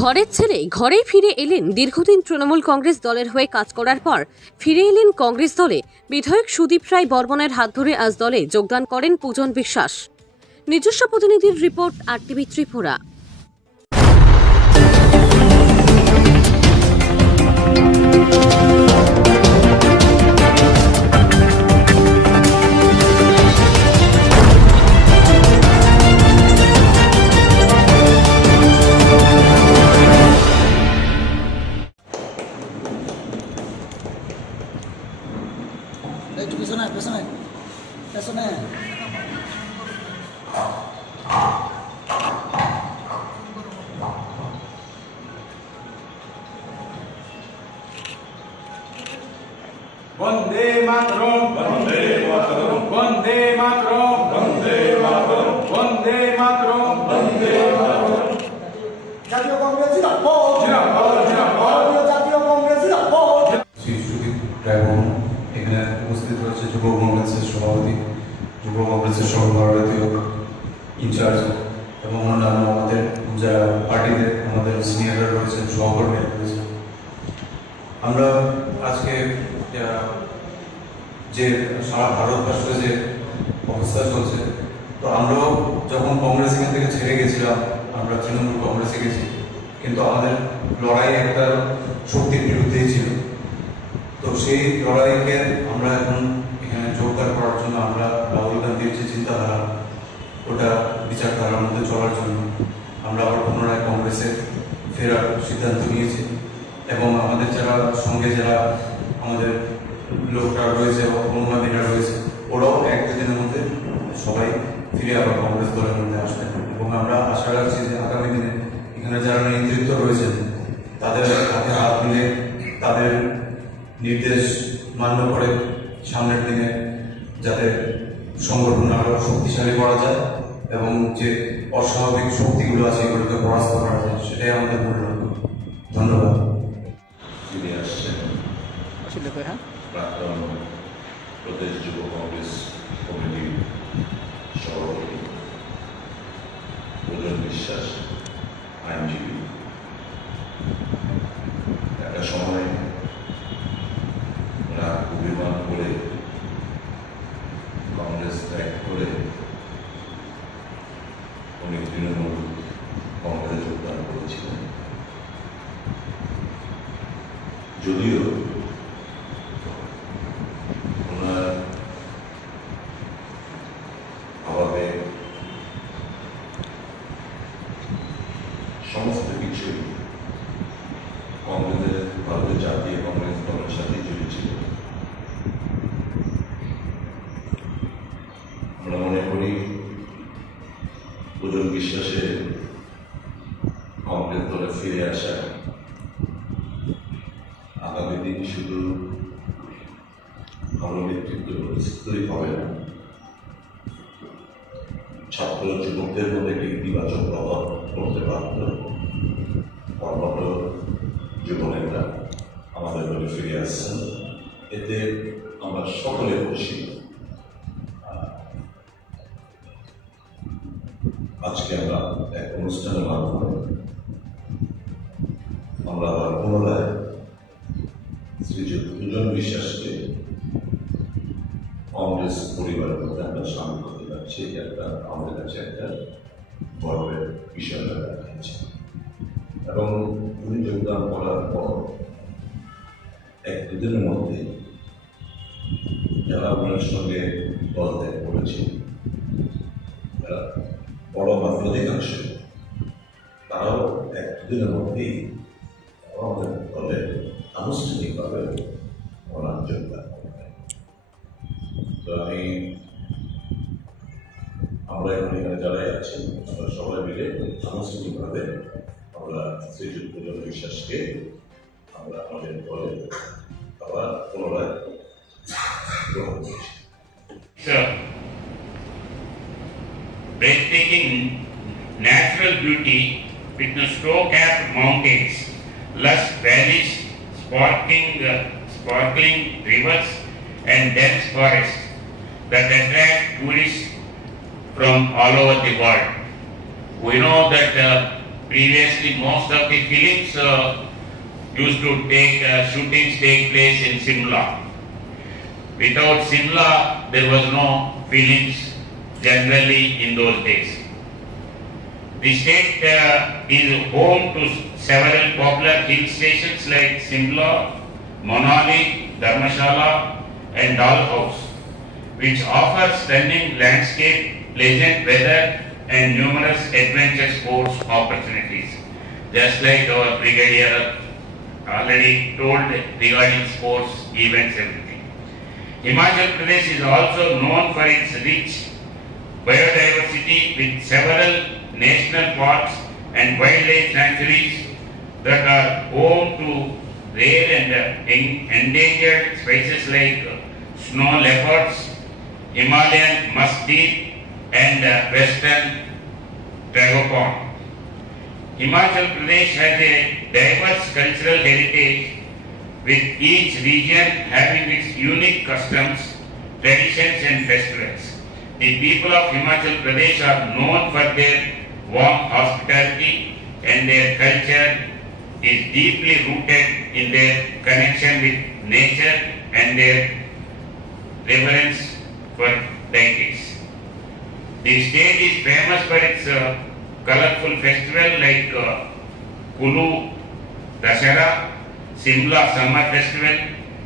ঘরের ছেলে ঘরেই ফিরে এলেন। দীর্ঘদিন তৃণমূল কংগ্রেস দলের হয়ে কাজ করার পর ফিরে এলেন কংগ্রেস দলে। বিধায়ক সুদীপ রায় বর্মনের হাত ধরে আজ দলে যোগদান করেন পূজন বিশ্বাস। নিজস্ব প্রতিনিধির রিপোর্ট, RTV ত্রিপুরা। একটু পেছনে পেছনে পেছনে বন্দে মাতরম, বন্দে মাতরম, বন্দে মাতরম, বন্দে মাতরম, বন্দে মাতরম, বন্দে মাতরম। জাতীয় কংগ্রেস জিন্দাবাদ, জিন্দাবাদ, জিন্দাবাদ। জাতীয় কংগ্রেস জিন্দাবাদ। শ্রী সুদীপ রায় বর্মন এখানে উপস্থিত রয়েছে যুব কংগ্রেসের সভাপতি, যুব কংগ্রেসের সর্বভারতীয় ইনচার্জ এবং অন্যান্য আমাদের যারা পার্টিতে আমাদের সিনিয়ররা রয়েছেন, সহকর্মীরা রয়েছেন। আমরা আজকে যে সারা ভারতবর্ষে যে অবস্থা চলছে, তো আমরাও যখন কংগ্রেস এখান থেকে ছেড়ে গেছিলাম, আমরা তৃণমূল কংগ্রেসে গেছি, কিন্তু আমাদের লড়াই একটা শক্তির বিরুদ্ধেই ছিল। তো সেই লড়াইকে আমরা এখন এখানে যোগদান করার জন্য আমরা রাহুল গান্ধীর যে চিন্তাধারা, ওটা বিচারধারার মধ্যে চলার জন্য আমরা আবার পুনরায় কংগ্রেসে ফেরার সিদ্ধান্ত নিয়েছি। এবং আমাদের যারা সঙ্গে যারা আমাদের লোকরা রয়েছে বা অনুবাদীরা রয়েছে, ওরাও এক দুদিনের মধ্যে সবাই ফিরে আবার কংগ্রেস দলের মধ্যে আসবেন। এবং আমরা আশা রাখছি যে আগামী দিনে এখানে যারা নেতৃত্ব রয়েছেন তাদের হাতে হাত মিলে তাদের নির্দেশ মান্য করে সামনের দিনে যাতে সংগঠন আরো শক্তিশালী করা যায় এবং যে অস্বাভাবিক শক্তিগুলো আছে এগুলোকে পরাস্ত করা যায়, সেটাই আমাদের মূল লক্ষ্য। ধন্যবাদ। ফিরে আসছেন প্রাক্তন প্রদেশ যুব কংগ্রেস কমিটির সভাপতি পূজন বিশ্বাস, আইনজীবী। একটা সময় ওরা অভিমান করে কংগ্রেস ত্যাগ করে উনি তৃণমূল কংগ্রেসে যোগদান করেছিলেন। যদিও ওনার অভাবে সমস্ত কিছু কংগ্রেসের ভারতের জাতীয় কংগ্রেস দলের সাথে জড়িত ছিল। আমরা মনে করি পূজন বিশ্বাসের কংগ্রেস দলে ফিরে আসা আগামী দিন শুধু ভালো নেতৃত্ব প্রতিষ্ঠিতই হবে না, ছাত্র যুবকদের মধ্যে একটি ইতিবাচক প্রভাব পড়তে পারত। কর্মঠ যুবনেতা আমাদের দলে ফিরে আসছেন, এতে আমরা সকলে খুশি। আজকে আমরা এক অনুষ্ঠানের মাধ্যমে আমরা আবার পুনরায় শ্রীযুক্ত পূজন বিশ্বাসকে কংগ্রেস পরিবারের মধ্যে আমরা সামিল করতে পারছি। একটা আমাদের কাছে একটা গর্বের বিষয় রাখছে। এবং উনি যোগদান করার পর এক দুদিনের মধ্যে যারা ওনার সঙ্গে দল ত্যাগ করেছে, যারা বড় মাত্র অধিকাংশ, তারাও এক দুদিনের মধ্যেই আমাদের দলে আনুষ্ঠানিকভাবে ওনার যোগদান করবে। তো আমরা এখন এখানে যারাই আছি, আমরা সবাই মিলে আনুষ্ঠানিকভাবে আমরা শ্রীযুক্ত পূজন বিশ্বাসকে আমরা আমাদের দলে আবার পুনরায় গ্রহণ করছি। Breathtaking natural beauty with the snow-capped mountains, lush valleys, sparkling rivers, and dense forests that attract tourists from all over the world. We know that previously most of the films used to take shootings take place in Simla. Without Simla, there was no films generally in those days. The state is home to several popular hill stations like Simla, Manali, Dharmshala and Dalhouse, which offer stunning landscape, pleasant weather and numerous adventure sports opportunities. Just like our brigadier already told regarding sports events, everything. Himachal Pradesh is also known for its rich biodiversity with several national parks and wildlife sanctuaries that are home to rare and endangered species like snow leopards, Himalayan musk deer and western tragopan. Himachal Pradesh has a diverse cultural heritage with each region having its unique customs, traditions and festivals. The people of Himachal Pradesh are known for their warm hospitality and their culture is deeply rooted in their connection with nature and their reverence for deities. The state is famous for its colorful festival like Kulu Dasara, Simla Summer Festival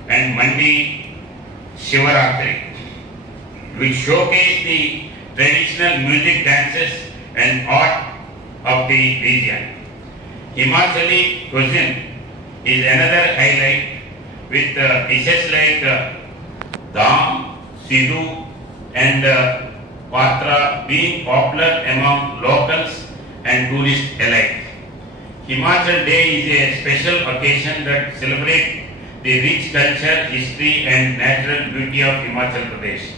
and Mandi Shivaratri, which showcase the traditional music, dances and art of the region. Himachali cuisine is another highlight with dishes like dam, sidhu and patra being popular among locals and tourists alike. Himachal Day is a special occasion that celebrates the rich culture, history and natural beauty of Himachal Pradesh.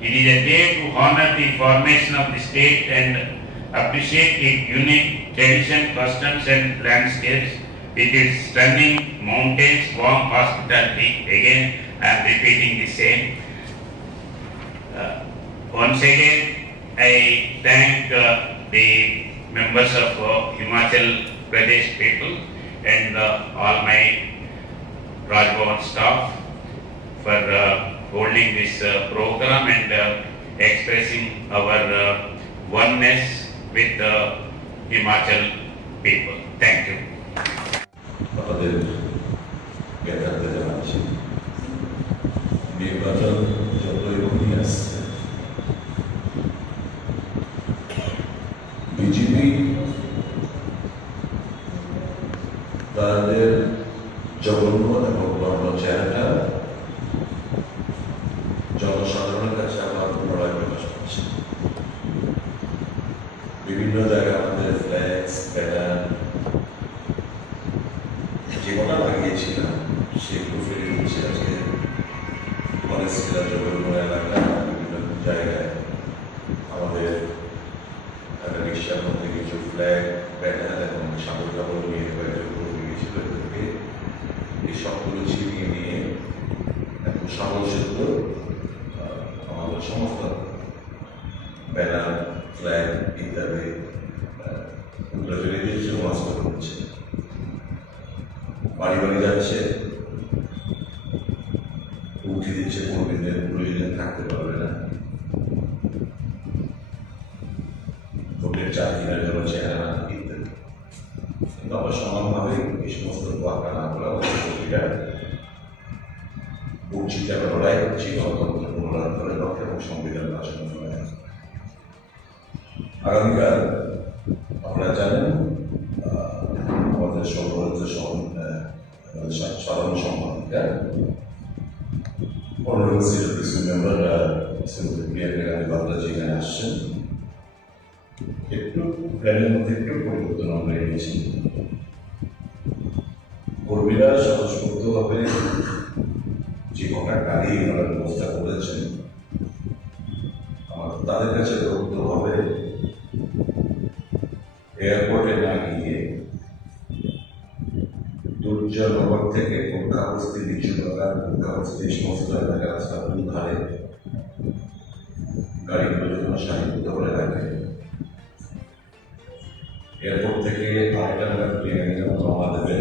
It is a day to honor the formation of the state and appreciate its unique tradition, customs and landscapes with its stunning mountains, warm hospitality. Again, I am repeating the same. Once again, I thank the members of Himachal Pradesh people and all my Rajbhavan staff for holding this program and expressing our oneness with the Himachal people. Thank you. আপনাদের জ্ঞাতার্থে জানাচ্ছি নির্বাচন যতই ঘনিয়ে আসছে বিজেপি তাদের জঘন্য এবং গণ্য চেহারাটা জনসাধারণের কাছে আবার পুনরায় প্রকাশ পাচ্ছে। বিভিন্ন জায়গায় আমাদের ফ্ল্যাক্স ব্যানার যেগুলো লাগিয়েছিলাম সেগুলো ফেলে দিচ্ছে। আজকে কলেজ জেলা জগন্নাথ এলাকা বিভিন্ন জায়গায় আমাদের একটা রিক্সার মধ্যে কিছু ফ্ল্যাগ ব্যানার এবং সাগর কাপড় নিয়ে কয়েকজন কর্মী গেছিল, এদেরকে এই সবগুলো ছিনিয়ে নিয়ে এখন সবল সেদ্ধ আমাদের সমস্ত ব্যানার ফ্ল্যাগ ইত্যাদি ওগুলো ফেলে দিয়েছে, নষ্ট করছে, বাড়ি বাড়ি যাচ্ছে, উঠে দিচ্ছে কর্মীদের প্রয়োজন থাকতে পারবে না, ভোটের চাকরির জন্য চেহারা ইত্যাদি। কিন্তু আমরা সমানভাবে এই সমস্ত তোয়াক্কা না করা পত্রিকায় উচিত আমরা লড়াই করছি গণতন্ত্র পুনরুদ্ধারের লক্ষ্যে এবং সংবিধান বাঁচানোর লড়াই। আগামীকাল আপনারা জানেন আমাদের সর্বভারতীয় সাধারণ সম্পাদিকা অনারেবল সিটি মেম্বার শ্রীমতী প্রিয়াঙ্কা গান্ধী বাদ্রাজি এখানে আসছেন। একটু প্ল্যানের মধ্যে একটু পরিবর্তন আমরা এনেছি। কর্মীরা স্বতঃস্ফূর্তভাবে যে কটা গাড়ি ওনারা ব্যবস্থা করেছেন, আমার তাদের কাছে দৌড়তে হবে এয়ারপোর্টে না গিয়ে দুর্জনগর থেকে কক্ষাবস্তি বিচুলতা কক্ষাবস্তি সমস্ত এলাকার রাস্তা ধারে গাড়িগুলো জন্য সারিবদ্ধ করে রাখে এয়ারপোর্ট থেকে আরেকটা নাগাদ প্রিয়াঙ্কা যেন রওনা দেবে।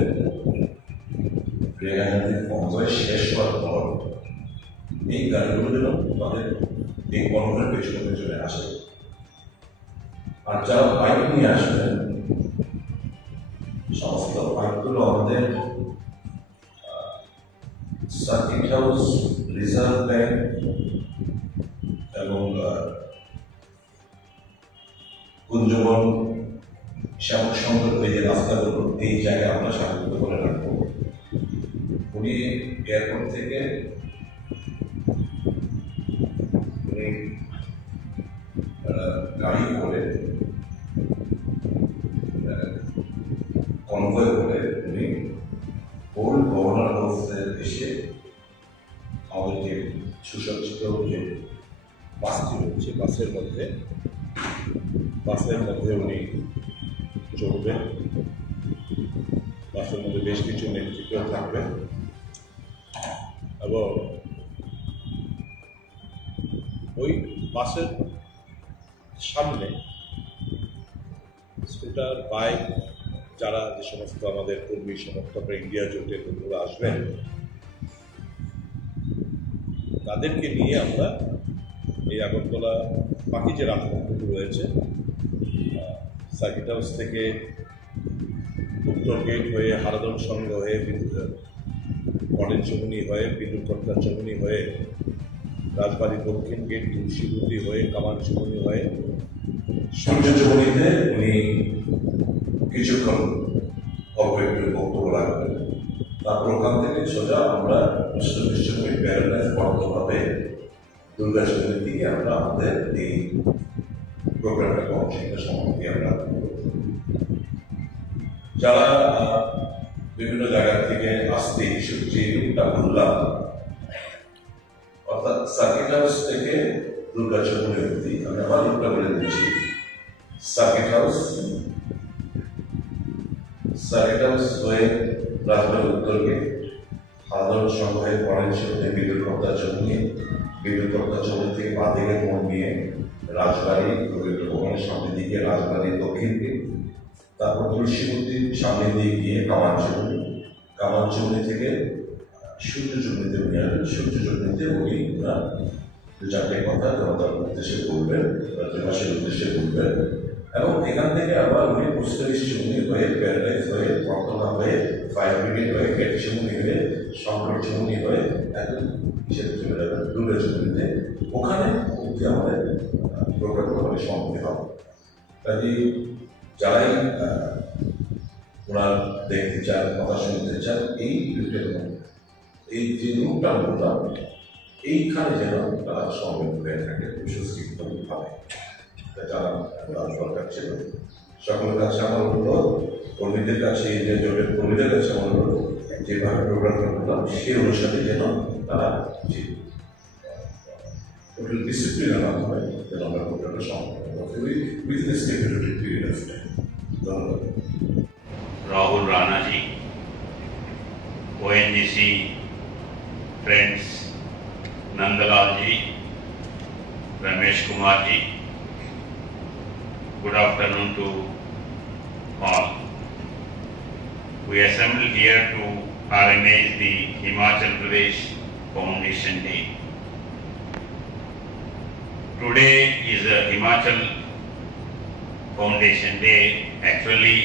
প্রিয়াঙ্কা গান্ধীর কনভয় শেষ হওয়ার পর এই গাড়িগুলো যেন তাদের এই কনভয়ের পেছনে পেছনে আসে। আর যারা বাইক নিয়ে আসবেন সমস্ত বাইকগুলো আমাদের সার্কিট হাউস, রিজার্ভ ব্যাংক এবং কুঞ্জবন, শ্যামক সংঘ এই যে রাস্তাগুলো এই জায়গায় আমরা সাহায্য করে রাখবো। উনি এয়ারপোর্ট থেকে উনি গাড়ি করে কনভয় করে উনি ওল্ড গভর্নর হাউসে এসে আমাদেরকে সুসজ্জিত যে বাসটি হচ্ছে বাসের মধ্যে উনি চড়বেন। বাসের মধ্যে বেশ কিছু নেতৃত্ব থাকবেন এবং ওই বাসের সামনে স্কুটার, বাইক, যারা যে সমস্ত আমাদের কর্মী সমর্থক ইন্ডিয়া জোটের বন্ধুরা আসবেন তাদেরকে নিয়ে আমরা এই আগরতলা বাকি যে রাস্তাগুলো রয়েছে সার্কিট হাউস থেকে উত্তর গেট হয়ে হারাদন সংঘ হয়ে কলেজ চমুনি হয়ে বিদ্যুৎ কর্তার চমুনি হয়ে রাজবাড়ি দক্ষিণ গেট তুলসীগুলি হয়ে কামান চমুনি হয়ে সূর্য চমুনিতে উনি কিছুক্ষণ অল্প একটু বক্তব্য রাখবেন। তারপর ওখান থেকে সোজা আমরা বিশ্ববিদ্যালয় প্যারালাইজ বন্ধভাবে দুর্গাচরণের দিকে আমরা আমাদের এই প্রোগ্রামটা কর্মসূচির সম্পর্কে আমরা যারা বিভিন্ন জায়গা থেকে আসতে ইচ্ছুক যে রুটটা বললাম, অর্থাৎ সার্কিট হাউস থেকে দুর্গাচরণ অবধি আমি আবার রুটটা বলে দিচ্ছি। সার্কিট হাউস হয়ে রাজবাড়ি উত্তর গেট, হারাদন সংঘ হয়ে কলেজ হয়ে বিদ্যুৎ কর্তার চমুনি, বিদ্যুৎ কর্তার চমুনি থেকে বাঁদিকের মোড় নিয়ে রাজবাড়ি রবীন্দ্র ভবনের সামনের দিকে রাজবাড়ি দক্ষিণ দিক, তারপর তুলসীমূর্তির সামনের দিকে গিয়ে কামানচুমনি থেকে সূর্য চমুনিতে উনি আসবেন। সূর্য চমুনিতে উনি ওনার দু চারটে কথা জনতার উদ্দেশ্যে বলবেন, রাজ্যবাসীর উদ্দেশ্যে বলবেন এবং এখান থেকে আবার উনি পুষ্করিশ চমুনি হয়ে প্যারালাইজ হয়ে বর্তমান হয়ে ফায়ার ব্রিগেড হয়ে গেট চমুনি হয়ে সংকট চমুনি হয়ে একদম হিসেবে চলে যাবেন দুর্গা চমুনিতে। ওখানে অবধি আমাদের প্রোগ্রামগুলো সমাপ্তি হবে। কাজে যারাই ওনার দেখতে চান, কথা শুনতে চান, এই রুটের এই যে রুটটা বললাম এইখানে যেন তারা সমবেত হয়ে থাকে সুশৃঙ্খলভাবে। যারা দরকার ছিল সকলের কাছে আমার অনুরোধ, কর্মীদের কাছে যে জোটের কর্মীদের কাছে আমার অনুরোধ, যেভাবে প্রোগ্রামটা করলাম সেই অনুসারে যেন তারা ডিসিপ্লিনের মাধ্যমে যেন আমরা প্রোগ্রামটা সম্পন্ন করতে পারি with this limited period of time. ধন্যবাদ। Rahul Rana ji, ONGC friends, Nandalal ji, Ramesh Kumar ji, good afternoon to all. We assembled here to organize the Himachal Pradesh Foundation Day. Today is a Himachal Foundation Day. Actually,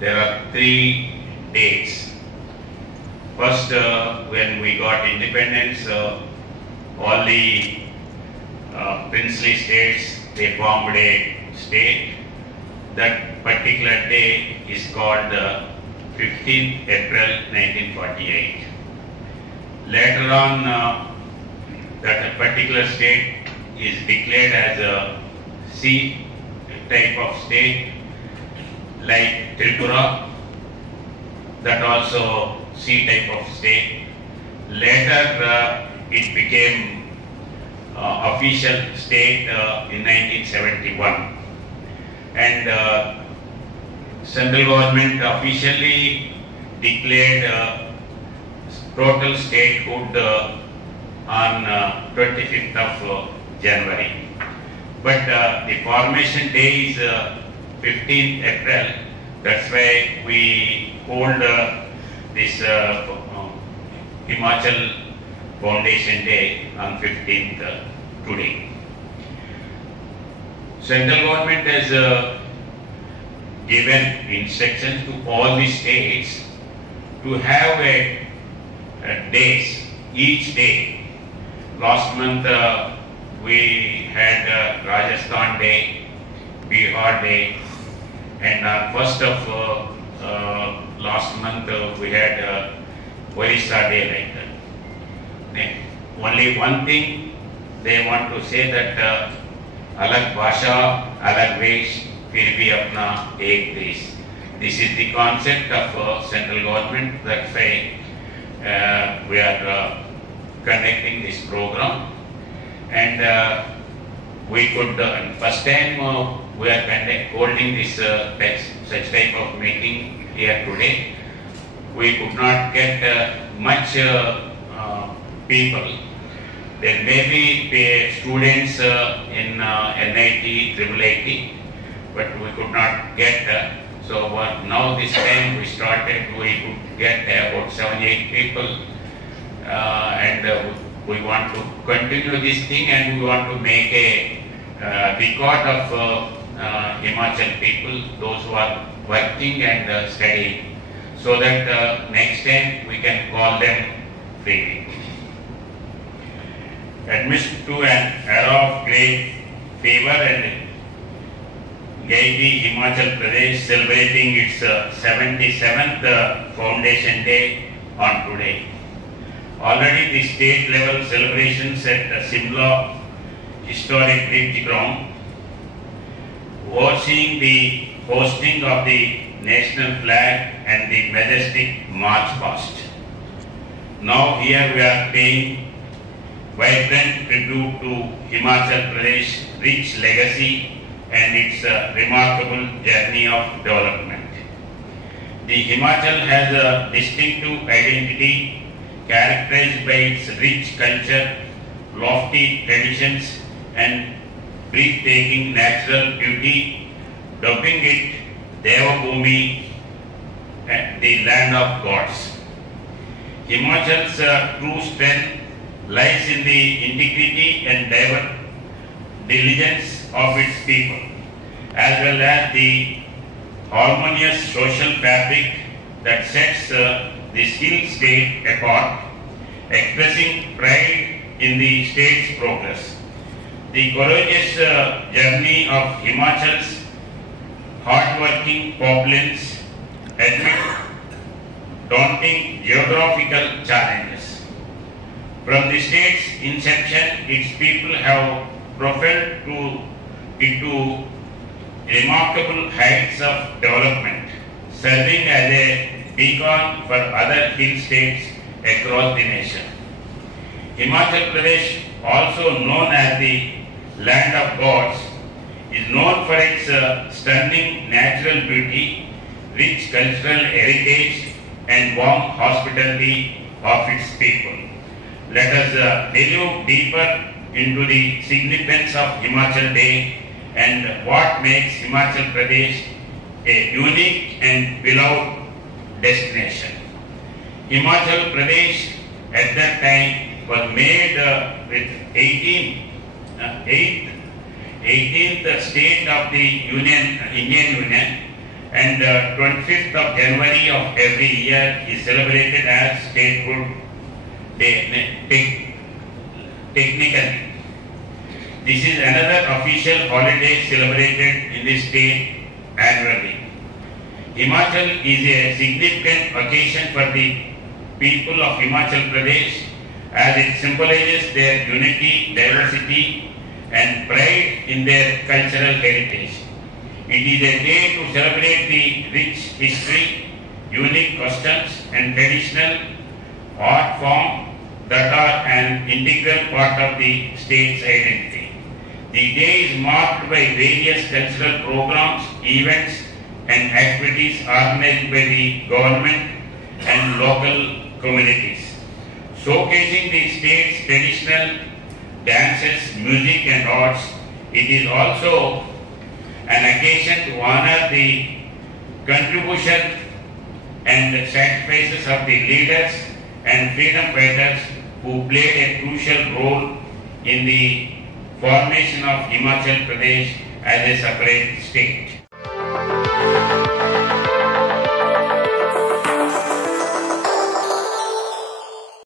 there are 3 dates. First, when we got independence, all the princely states, they formed a state. That particular day is called 15th April 1948. Later on, that particular state is declared as a C type of state, like Tripura, that also C type of state. Later it became official state in 1971, and central government officially declared total statehood on 25th of January. But the formation day is 15th April That's why we hold this Himachal Foundation Day on 15th today. Central government has given instructions to all the states to have a days, each day. Last month we had Rajasthan Day, Bihar Day, and on 1st of last month we had Orissa Day like that. Only one thing they want to say that alag bhasha, alag vesh, फिर भी अपना एक देश. This is the concept of central government. That's why we are conducting this program, and we could first time we are holding this such type of meeting here today. We could not get much people. There may be students in NIT, IIIT, but we could not get. So now this time we started, we could get about 7-8 people, and we want to continue this thing, and we want to make a record of Himachal people, those who are working and studying, so that next time we can call them freely. Amidst to an era of great fever and gaiety, Himachal Pradesh celebrating its 77th Foundation Day on today. Already the state level celebrations at Simla historic bridge ground, overseeing the hosting of the national flag and the majestic march past. Now here we are paying vibrant tribute to Himachal Pradesh rich legacy and its remarkable journey of development. The Himachal has a distinctive identity characterized by its rich culture, lofty traditions, and breathtaking natural beauty, dubbing it Devabhoomi, the land of gods. Himachal's true strength lies in the integrity and diligence of its people, as well as the harmonious social fabric that sets this hill state apart, expressing pride in the state's progress. The courageous journey of Himachal's hard-working populace amid daunting geographical challenges. From the state's inception, its people have propelled into remarkable heights of development, serving as a beacon for other hill states across the nation. Himachal Pradesh, also known as the land of gods, is known for its stunning natural beauty, rich cultural heritage, and warm hospitality of its people. Let us delve deeper into the significance of Himachal Day and what makes Himachal Pradesh a unique and beloved destination. Himachal Pradesh at that time was made with 18th state of the Indian Union, and 25th of January of every year is celebrated as statehood day. Technically, this is another official holiday celebrated in the state annually. Himachal is a significant occasion for the people of Himachal Pradesh, as it symbolizes their unity, diversity, and pride in their cultural heritage. It is a day to celebrate the rich history, unique customs, and traditional art form that are an integral part of the state's identity. The day is marked by various cultural programs, events, and activities organized by the government and local communities, showcasing the state's traditional dances, music, and arts. It is also an occasion to honor the contribution and the sacrifices of the leaders and freedom fighters who played a crucial role in the formation of Himachal Pradesh as a separate state.